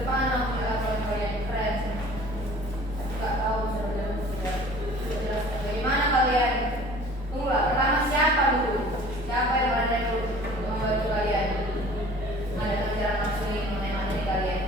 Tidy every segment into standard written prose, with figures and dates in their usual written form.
depan aku ya kalau kalian keren. Nggak tahu sudah jelas. Bagaimana kalian? Tunggulah. Pertama siapa dulu? Siapa yang ada dulu membantu kalian? Ada pelajaran langsung mengenai materi kalian.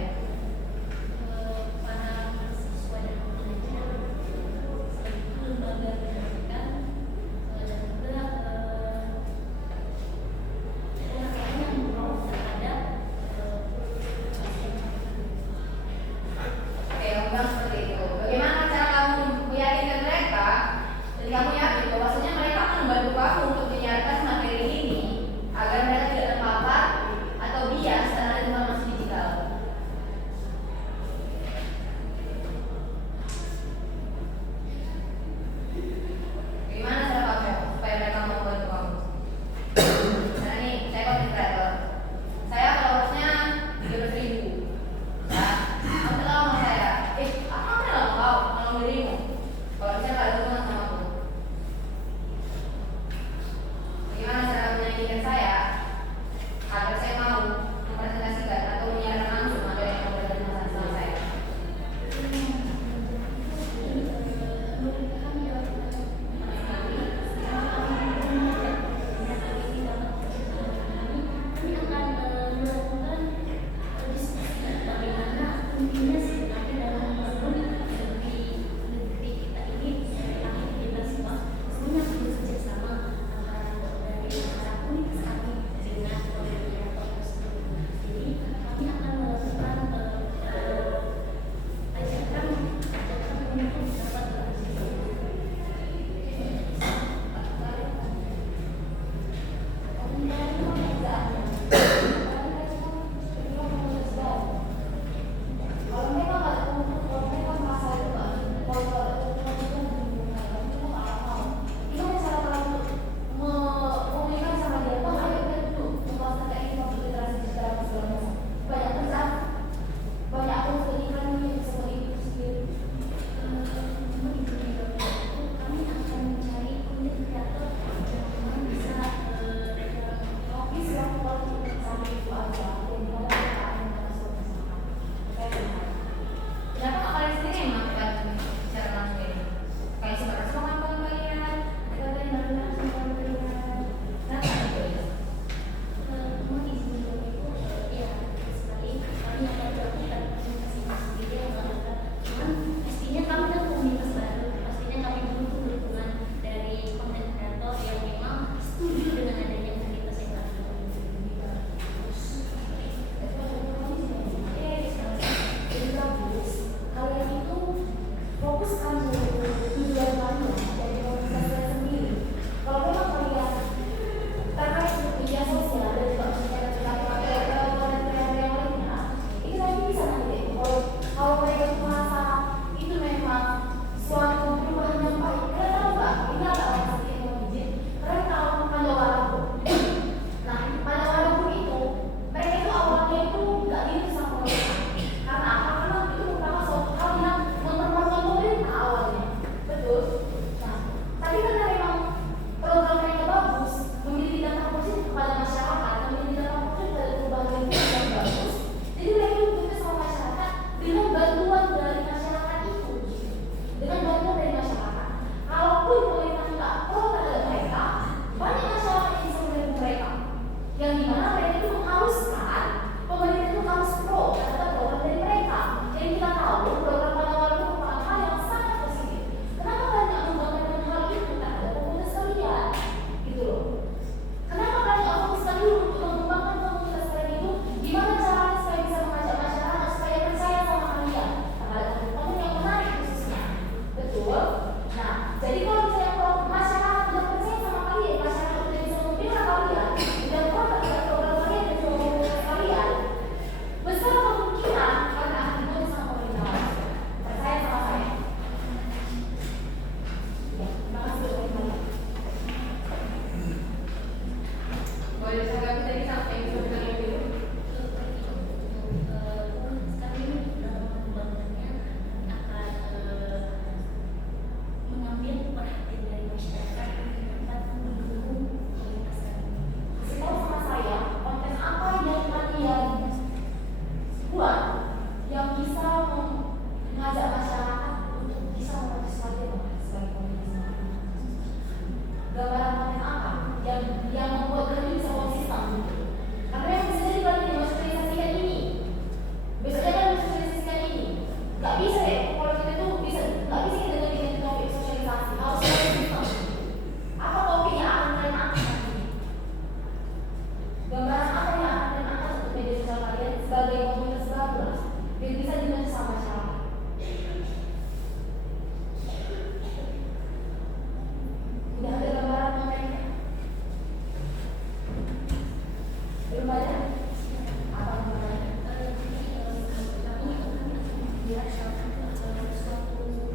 suatu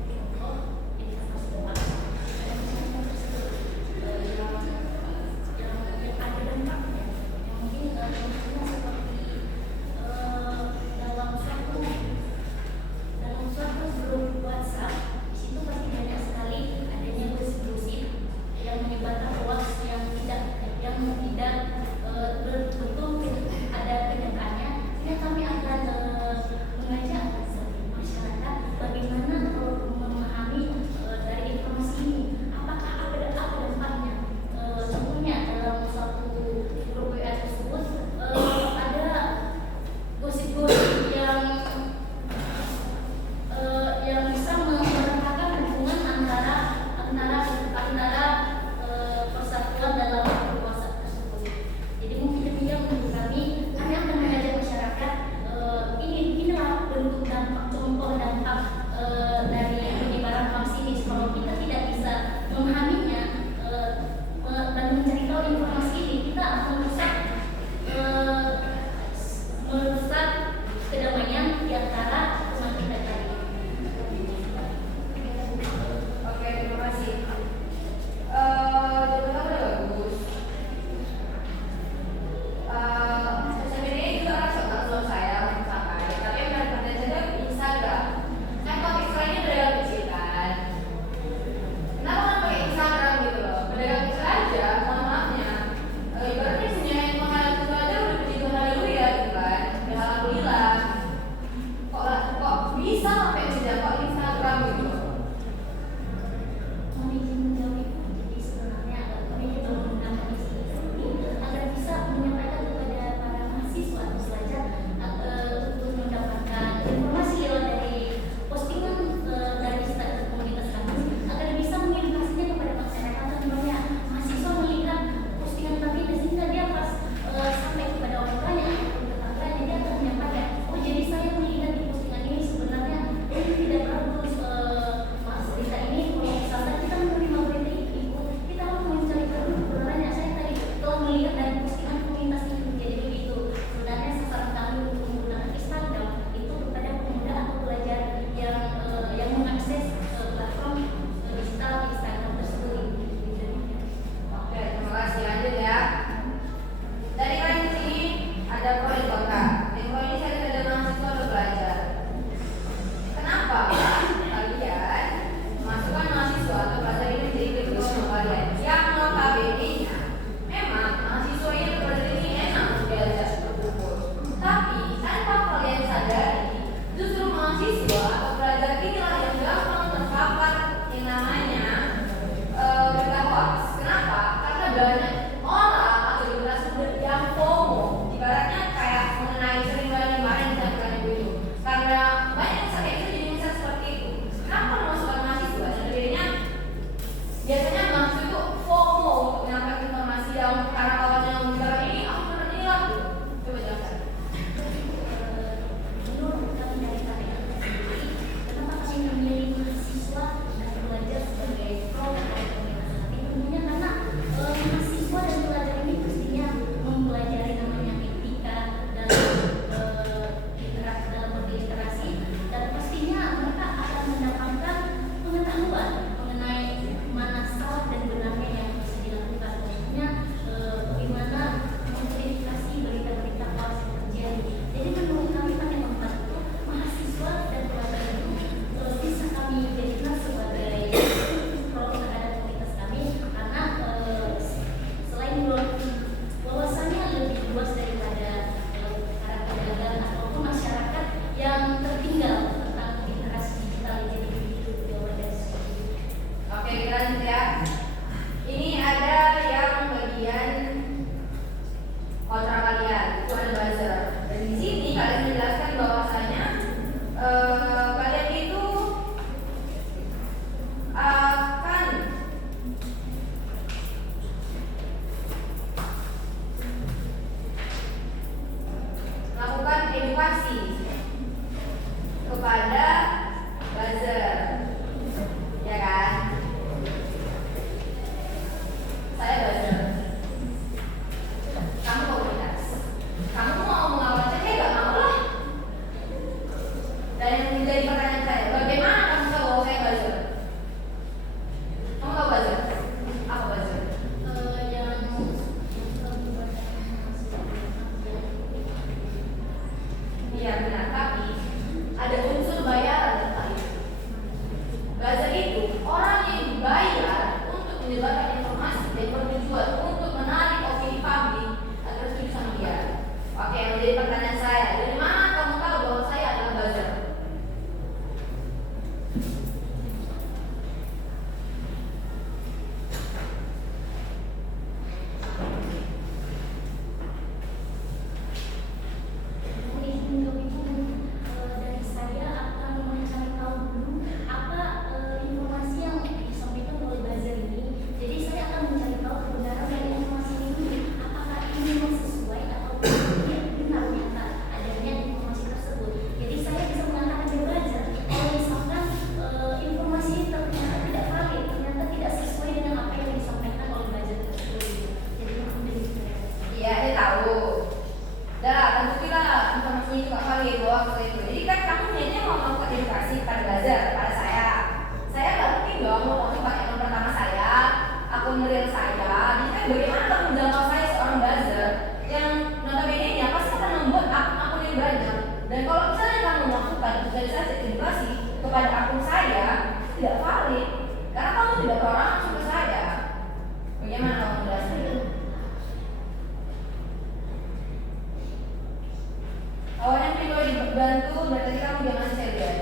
contoh informasi doang ada misalnya tersebut yang ada dampaknya yang mungkin contohnya seperti dalam suatu grup WhatsApp di situ pasti banyak sekali adanya gosip-gosip yang menyebarkan hoax yang tidak betul ada kenyataannya. Ini kami akan mengajak masyarakat ada unsur bayaran dalam hal itu. Buzzer itu orang yang dibayar untuk menyebarkan informasi dan bertujuan untuk menarik opini publik agar setuju sama dia. Oke, yang menjadi pertanyaan saya, dari mana kamu tahu bahwa saya adalah buzzer? Dari saya akan mencari tahu dulu apa informasi yang disampaikan oleh buzzer ini. Jadi saya akan mencari tahu kebenaran dari informasi ini. Apakah ini memang sesuai atau tidak benar nyata adanya informasi tersebut. Jadi saya bisa mengatakan ke buzzer kalau misalkan informasi ini ternyata tidak valid, ternyata tidak sesuai dengan apa yang disampaikan oleh buzzer tersebut. Jadi mungkin begitu. Iya, dia tahu. Dah, terbuktilah informasinya itu gak valid bahwa seperti itu. Jadi kan kamu niatnya mau melakukan edukasi pada buzzer, pada saya. Saya gak mungkin dong mau langsung pakai akun pertama saya, akun real saya. Jadi kan bagaimana kamu menjangkau saya seorang buzzer yang notabene-nya pasti akan membuat akun-akun yang banyak. Dan kalau misalnya kamu melakukan sosialisasi edukasi kepada akun saya, tidak valid. Karena kamu tidak orang langsung ke saya. Bagaimana kamu menjelaskan? Awalnya mungkin kalau dibantu, berarti kamu jangan saya lihat.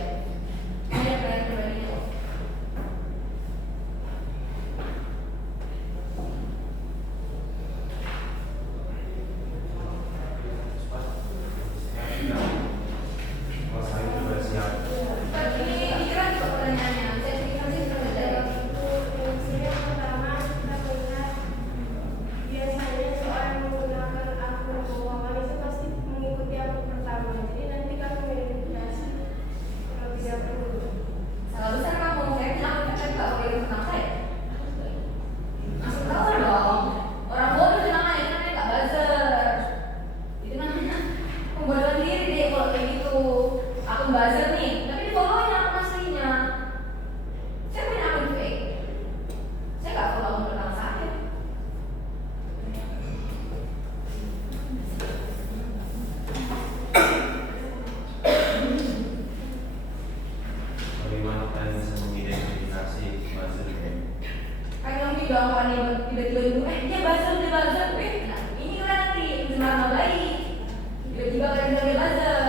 Ini ada pengen pribadi kok. Ini pikiran juga pertanyaannya. Saya pikir sih sudah terjadi. Yang pertama kita melihat biasanya seorang menggunakan akun keuangan itu pasti mengikuti akun pertama. Jadi nanti kami verifikasi tidak perlu. Salah besar kamu. Saya bilang aku kan nggak boleh tentang saya. Langsung tahu dong. Orang bodoh itu namanya itu namanya nggak buzzer. Itu namanya pembodohan diri deh kalau kayak gitu. Akun buzzer nih, tapi di followin akun aslinya. Saya punya akun fake. Saya nggak follow akun pertama saya. Bagaimana kalian bisa mengidentifikasi buzzer? Kayak mungkin dong kalau dia tiba-tiba dulu, dia buzzer, nah ini kan nanti pencemaran nama baik. Tiba-tiba kalian bilang dia buzzer.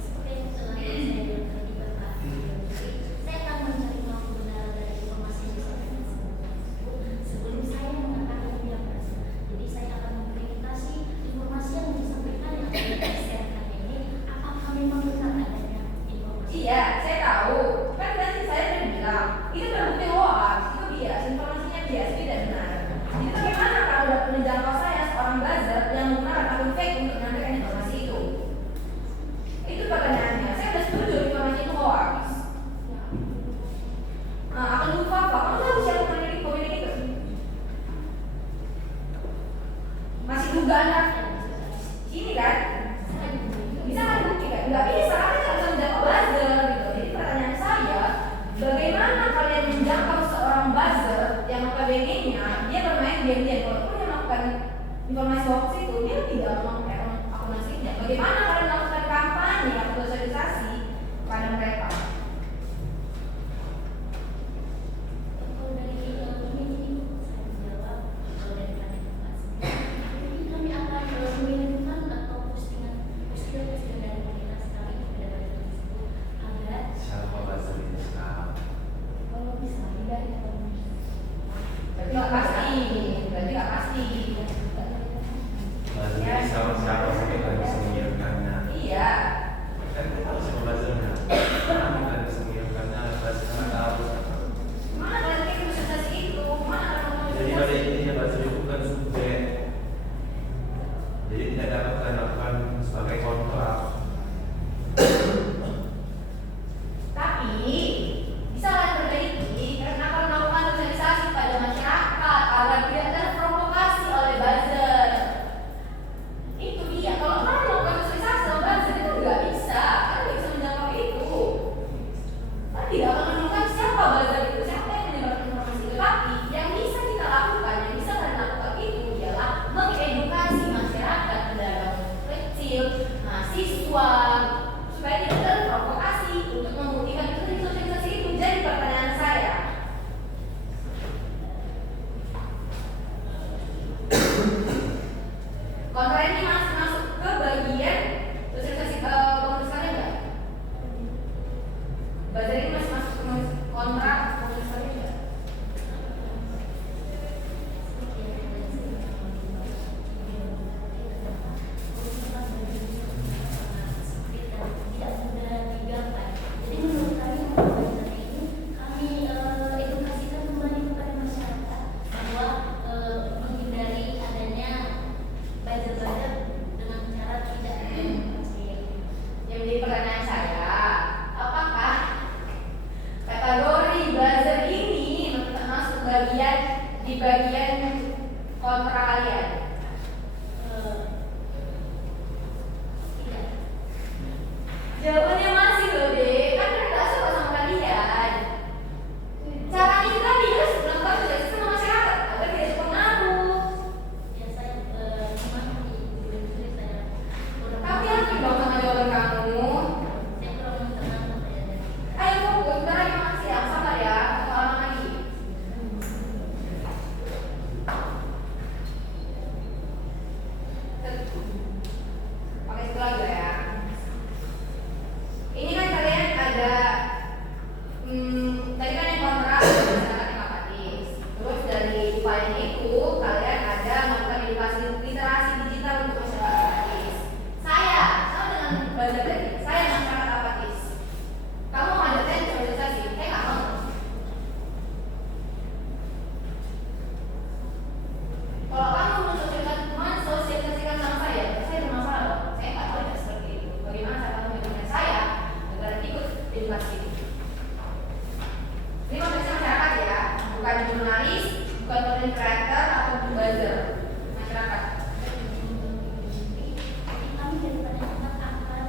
Seperti yang telah saya bilang tadi Bapak, saya akan mencari tahu kebenaran dari informasi yang disampaikan sebelum saya mengatakan dia buzzer. Jadi saya akan memverifikasi informasi yang disampaikan yang akan disampaikan ini apakah memang benar adanya informasi. Iya, saya tahu. Kan tadi saya sudah bilang, itu terbukti hoax, itu bias, informasinya bias, tidak benar. Jadi bagaimana kalau dapat menjangkau saya seorang buzzer yang menggunakan akun fake untuk menyampaikan informasi itu? Itu pertanyaannya. Saya sudah setuju informasi itu hoax. Nah, akun lupa apa? Kamu tahu siapa pemilik itu? Masih dugaan ini kan? Bisa kan bukti kan? Nggak bisa, kalian nggak bisa menjangkau buzzer gitu. Jadi pertanyaan saya, bagaimana kalian menjangkau seorang buzzer yang notabene-nya dia bermain diam-diam, walaupun yang melakukan informasi hoax itu dia tidak memakai akun aslinya. Bagaimana kalian melakukan kampanye atau sosialisasi pada mereka? Kalau dari ini saya menjawab kalau dari kami mungkin kami akan mengirimkan atau postingan dari komunitas kami kepada buzzer tersebut agar Siapa buzzer ini sekarang? kalau bisa tidak Berarti nggak pasti. Buzzer ini sama siapa sampai kalian bisa mengirimkannya? Iya. Kan kita tahu siapa buzzernya. Kenapa kalian bisa mengirimkannya? Buzzer tahu. Mana kalian kayak sosialisasi itu? Mana kalian Jadi pada intinya buzzer itu bukan subjek. Jadi tidak dapat kalian lakukan sebagai kontrak. Tapi bisa kalian perbaiki karena kalau melakukan sosialisasi pada masyarakat agar tidak terprovokasi oleh buzzer. Itu dia. Kalau kalian melakukan sosialisasi sama buzzer itu nggak bisa. Kalian nggak bisa menjangkau itu. Kalian tidak akan menemukan siapa buzzer itu, siapa yang menyebarkan informasi itu. Tapi yang bisa kita lakukan, yang bisa kalian lakukan itu ialah mengedukasi masyarakat dalam siswa supaya tidak terprovokasi untuk membuktikan itu sosialisasi itu. Jadi pertanyaan saya, kontra ini masih masuk ke bagian sosialisasi komunikasinya enggak? Buzzer ini masih masuk ke kontra komunikasinya enggak? Tidak mudah digapai. Jadi menurut kami buzzer ini kami edukasikan kembali kepada masyarakat bahwa menghindari adanya buzzer-buzzer dengan cara tidak demokrasi. Yang menjadi pertanyaan saya, apakah kategori buzzer ini masuk di bagian kontra kalian? Tidak. Jawabannya masih loh deh, kan kita nggak suka sama kalian. Caranya kita harus melakukan sosialisasi sama masyarakat agar tidak terpengaruh. Ya saya memahami itu saya kurang. Tapi yakin dong sama jawaban kamu. Saya kurang tenang ya. Ayo fokus, bentar lagi masih ya, sabar ya, satu halaman lagi. Pakai situ lagi ya. Ini kan kalian ada tadi kan yang kontra masyarakat yang apatis. Terus dari upaya itu kalian ada melakukan edukasi literasi digital untuk masyarakat apatis. Saya sama dengan buzzer tadi, saya masyarakat apatis. Kamu mau ngajarin sosialisasi? Saya nggak mau. Kalau kamu mensosialisasikan sama saya bermasalah loh. Saya nggak tahu ya seperti itu. Bagaimana cara kamu mengajarkan saya agar ikut edukasi itu? Ini konteksnya masyarakat ya, bukan jurnalis, bukan content creator atau buzzer, masyarakat. Kami dari Pandangan akan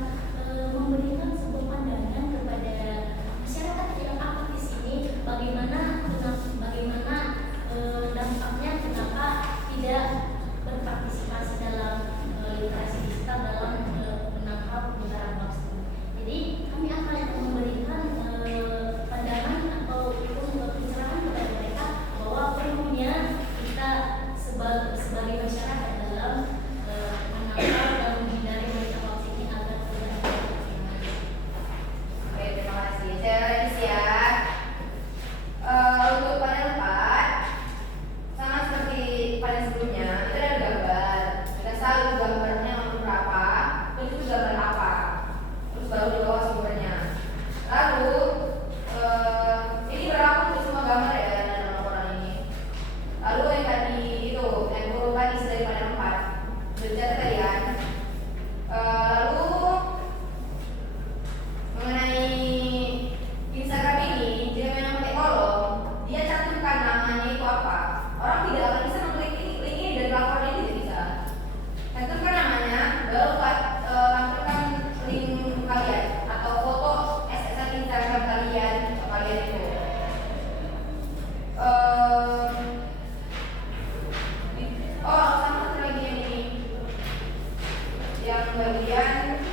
memberikan sebuah pandangan kepada masyarakat yang apatis ini bagaimana dampaknya kenapa tidak berpartisipasi dalam literasi digital dalam menangkap penyebaran hoax. Jadi kami akan memberikan pandangan atau pencerahan kepada mereka bahwa perlunya kita sebagai masyarakat dalam menangkal dan menghindari berita hoax ini agar tidak terjadi. Oke, terima kasih. Saya revisi ya. Untuk panel 4 sama seperti panel sebelumnya, itu ada gambar. Kita tahu gambarnya nomor berapa, terus itu gambar apa, terus baru di bawah sumbernya. Lalu ini berlaku untuk semua gambar ya dalam laporan ini. Lalu yang tadi itu, yang perlu tadi dari panel 4 berbicara tadi kan. Lalu mengenai Instagram ini, dia memang pakai kolom, dia cantumkan namanya itu apa. Orang tidak akan bisa mengklik link ini dari laporan ini, tidak bisa. Cantumkan namanya, baru tampilkan link kalian atau foto SSN Instagram kalian itu. Sama satu lagi yang ini, yang bagian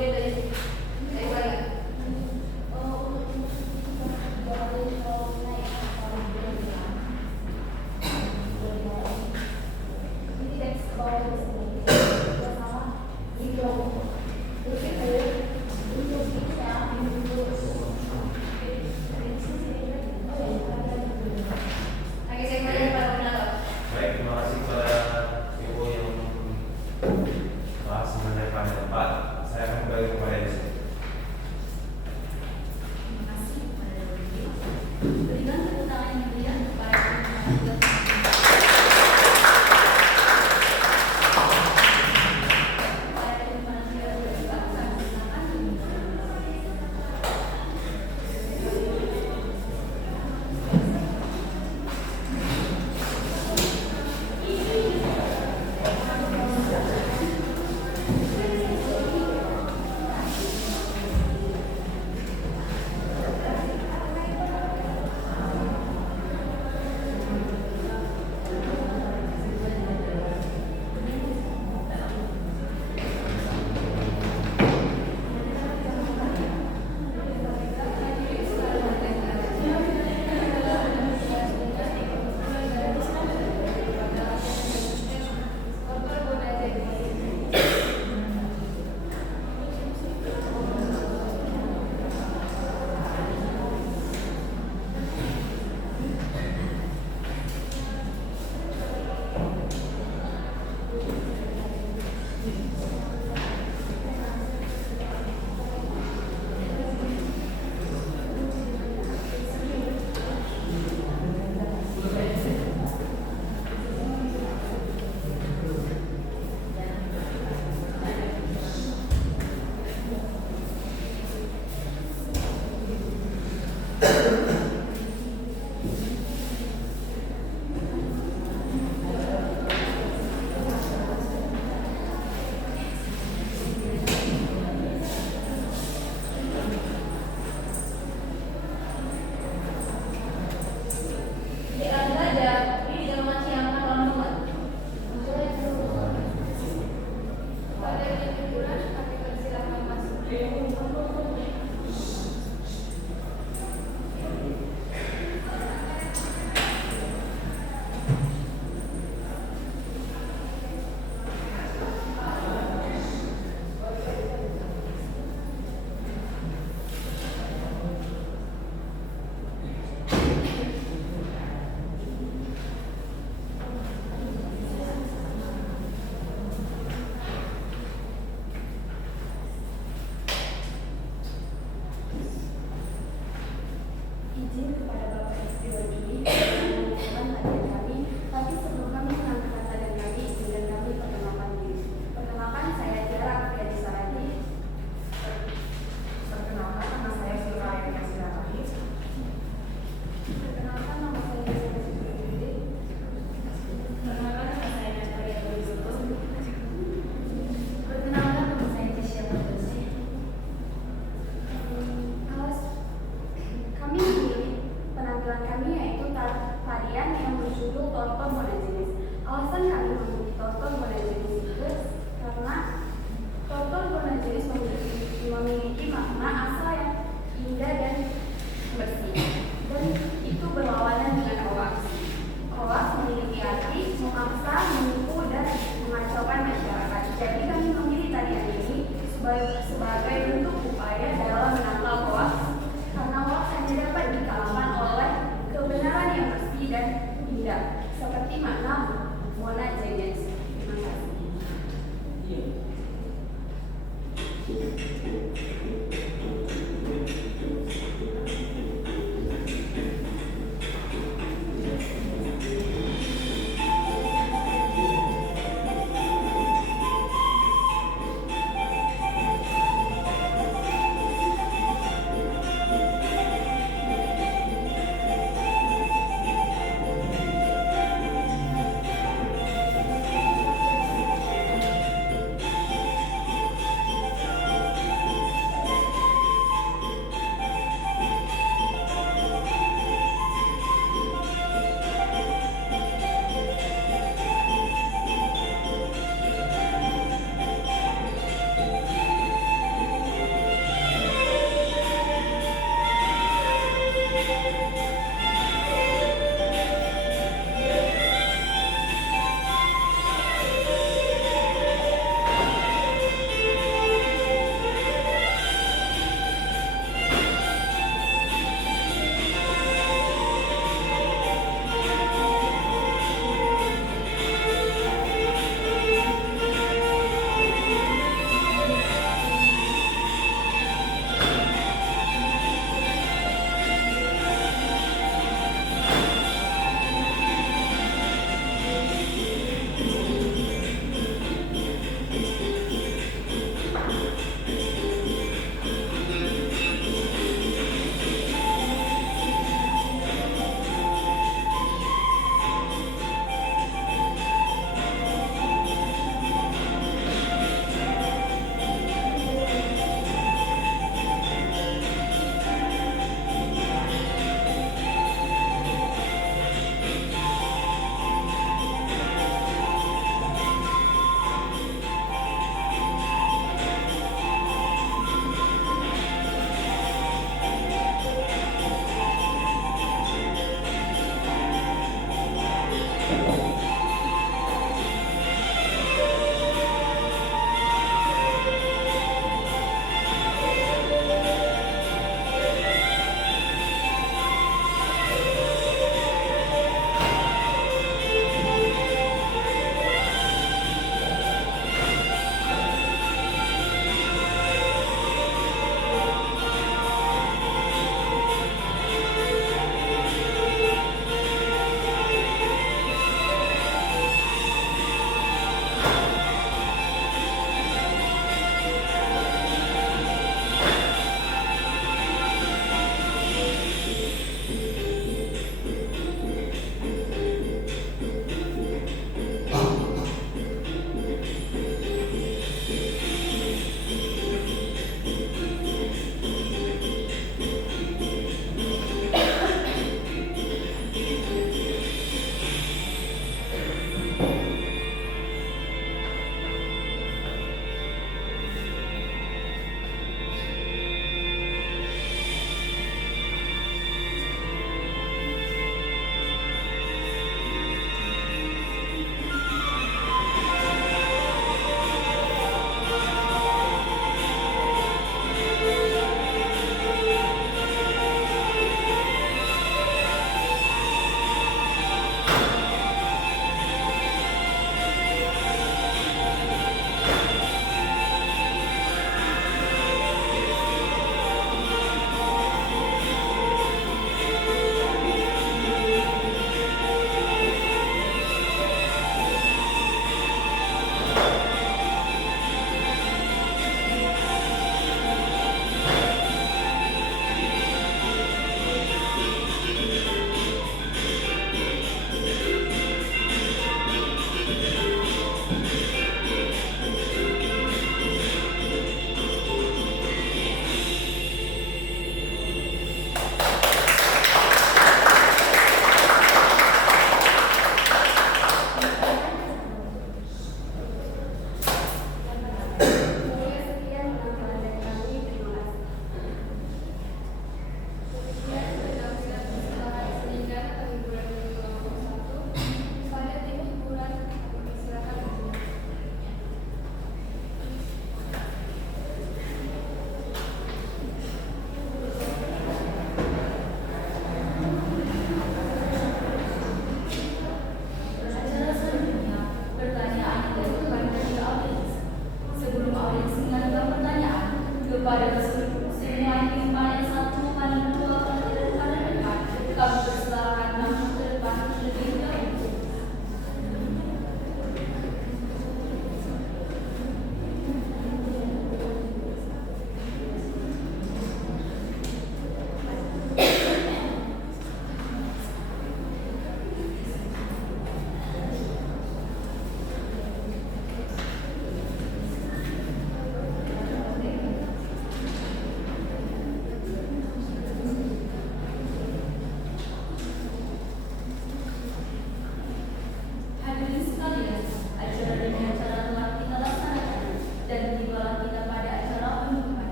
dia dari saya ulangi. Untuk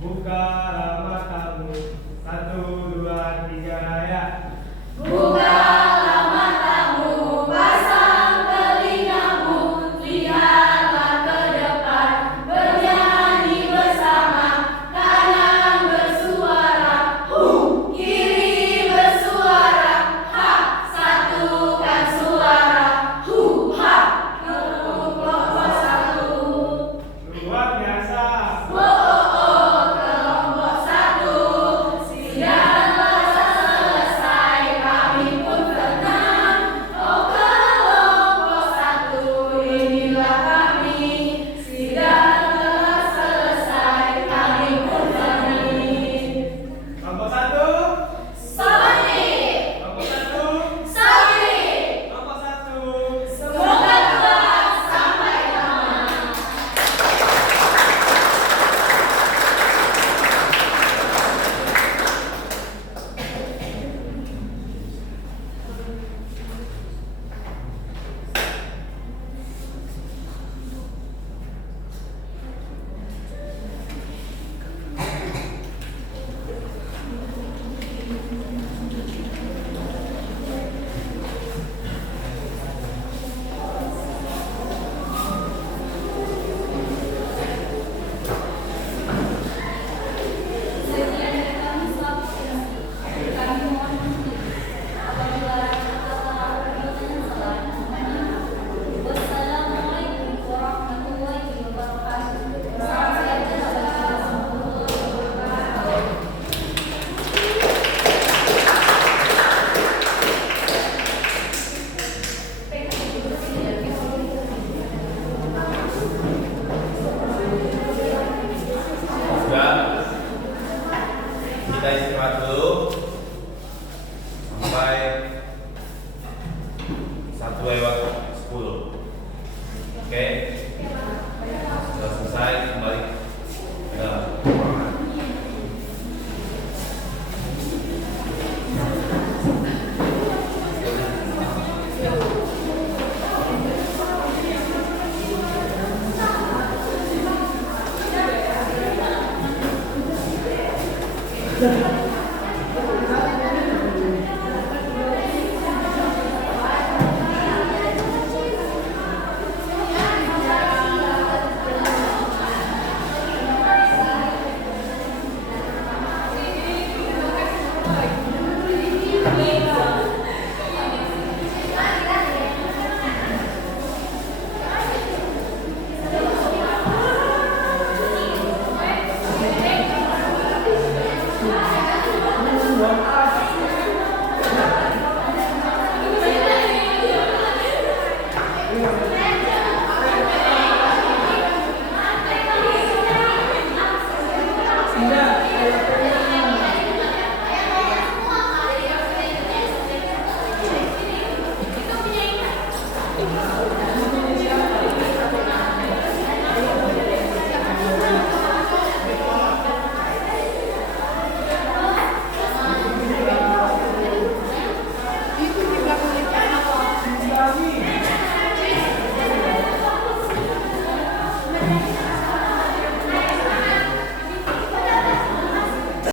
Buka matamu. 1, 2, 3, ya. Bukalah matamu, pasang telingamu, lihatlah ke depan, bernyanyi bersama, kanan bersuara, hu, kiri bersuara, ha, satukan suara, hu, ha, kelompok satu. Luar biasa. Kelompok satu, sidanglah selesai, kami pun tenang. Oh kelompok satu, inilah kami. Sidanglah selesai, kami pun tenang. Kelompok 1. Sony, Kelompok 1. Sony, Kelompok 1. semoga kelas sampai tamat. Sekian dari kami selaku instansi. Kami mohon maaf apabila ada kata-kata perbuatan yang salah. Wassalamualaikum warahmatullahi wabarakatuh. Sampai jumpa warahmatullahi wabarakatuh. Sudah, kita istirahat dulu sampai 1:10. Oke, sudah selesai, kembali ke dalam ruangan. Terima kasih.